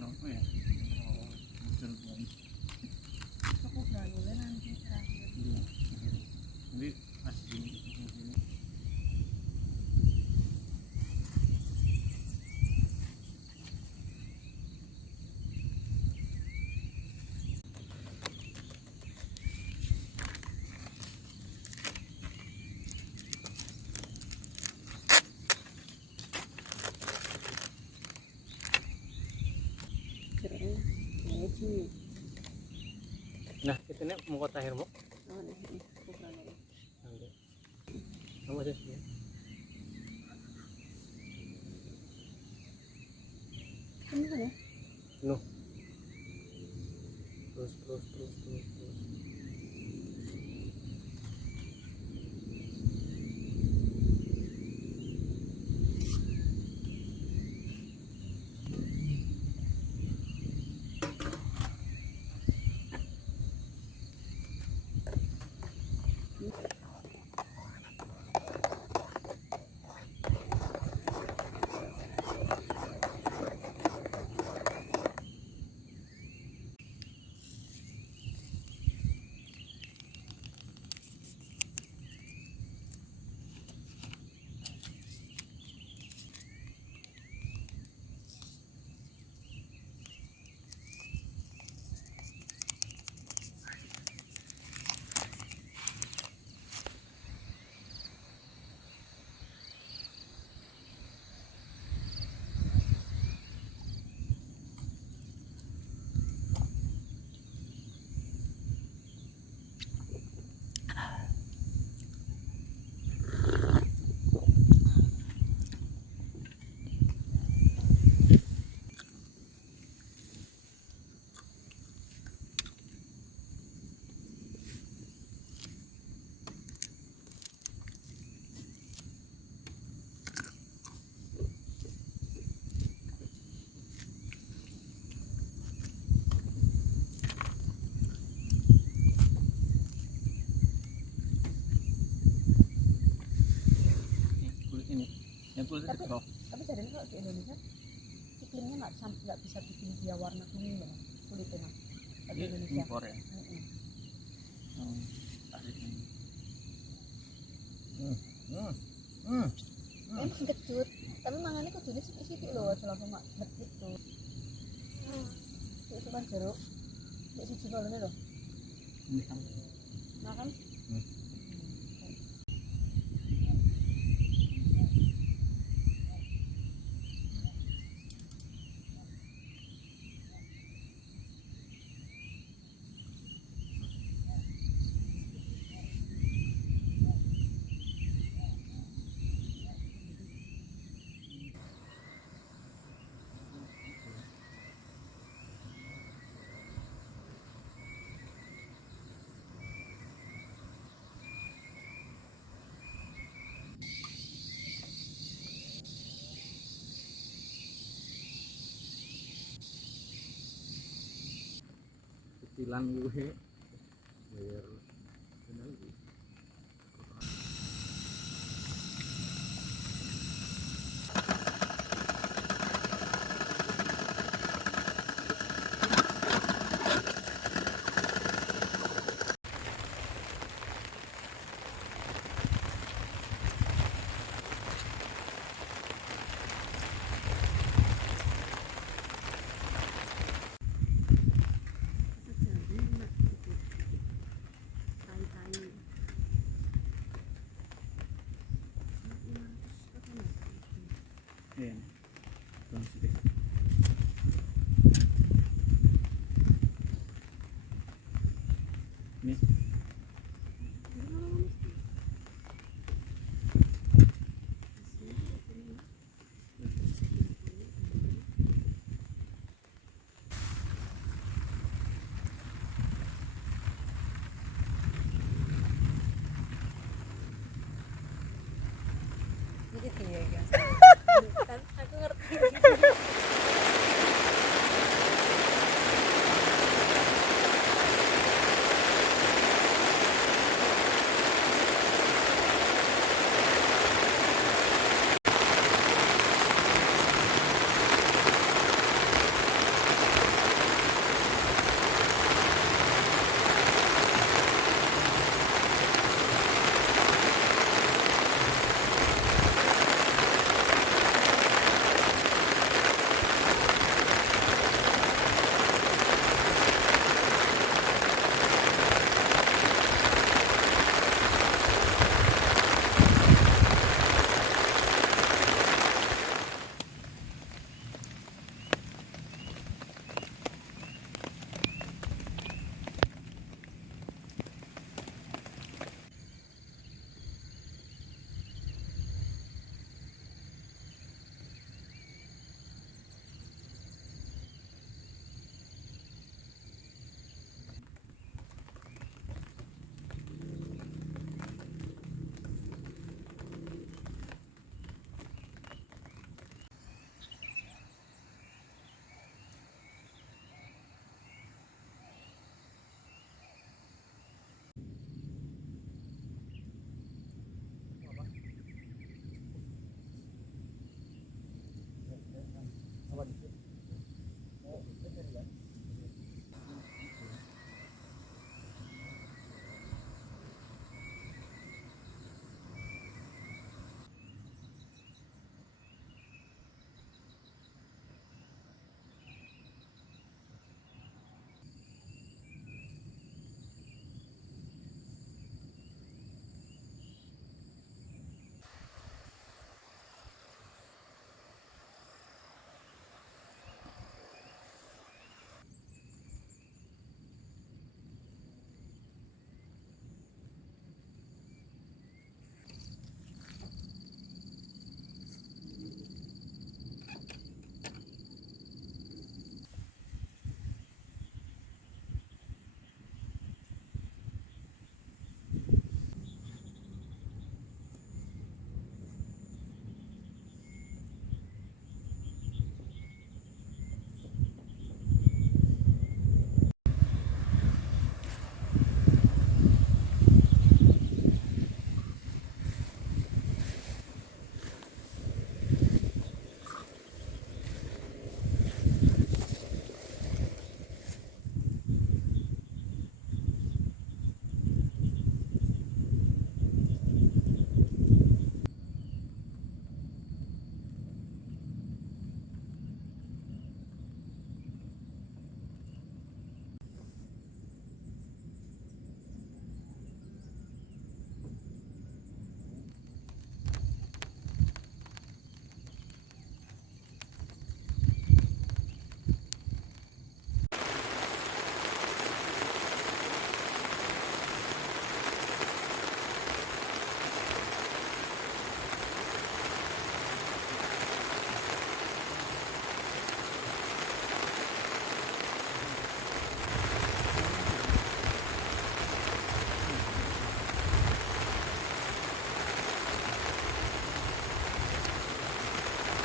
apa ya? Oh, muncul bom. Aku granulnya nanti terakhir. Iya. Nanti pas di sini. Nah, itu nih mau kota akhir mau. Oh, ini aku granulnya. Kamu aja sih. Ini kan ya? No. Terus. Ini yang kulit Tapi- keroh. Tapi jadi kalau di Indonesia iklimnya nggak bisa bikin dia warna kuning loh kulitnya. Kalau di Indonesia. Impor ya. Asik ini. Emang kecut, tapi mangannya kok jenis sitik loh, aja langsung mak medit tuh. Itu kan jeruk, kayak siji balonnya loh. Ini kan. Makan? Kecilan gue. Bayar. Benar lagi. Iya. Belum sih. Ini Gitu ya guys. Kan aku ngerti.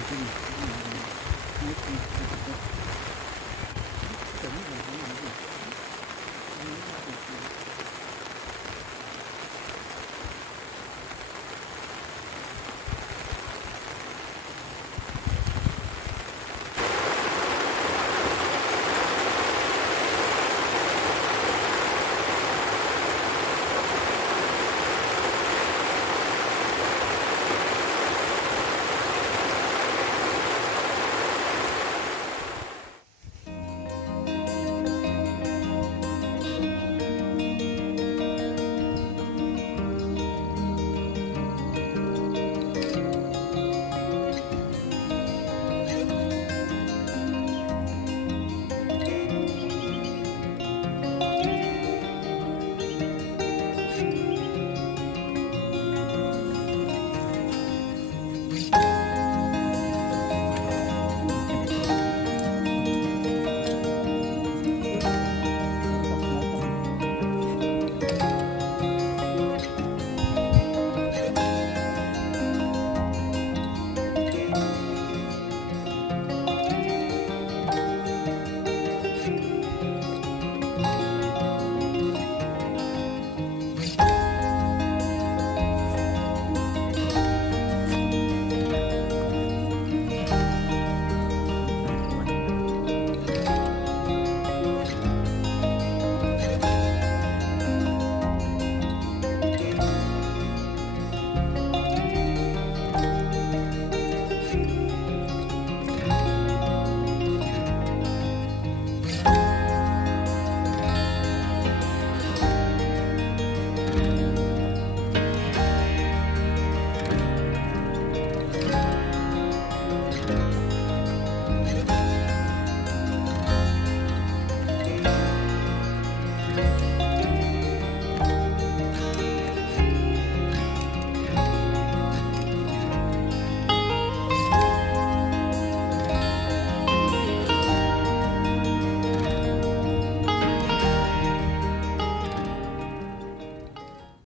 ที่นี่นี่คือแต่นี่มันทำอะไรอยู่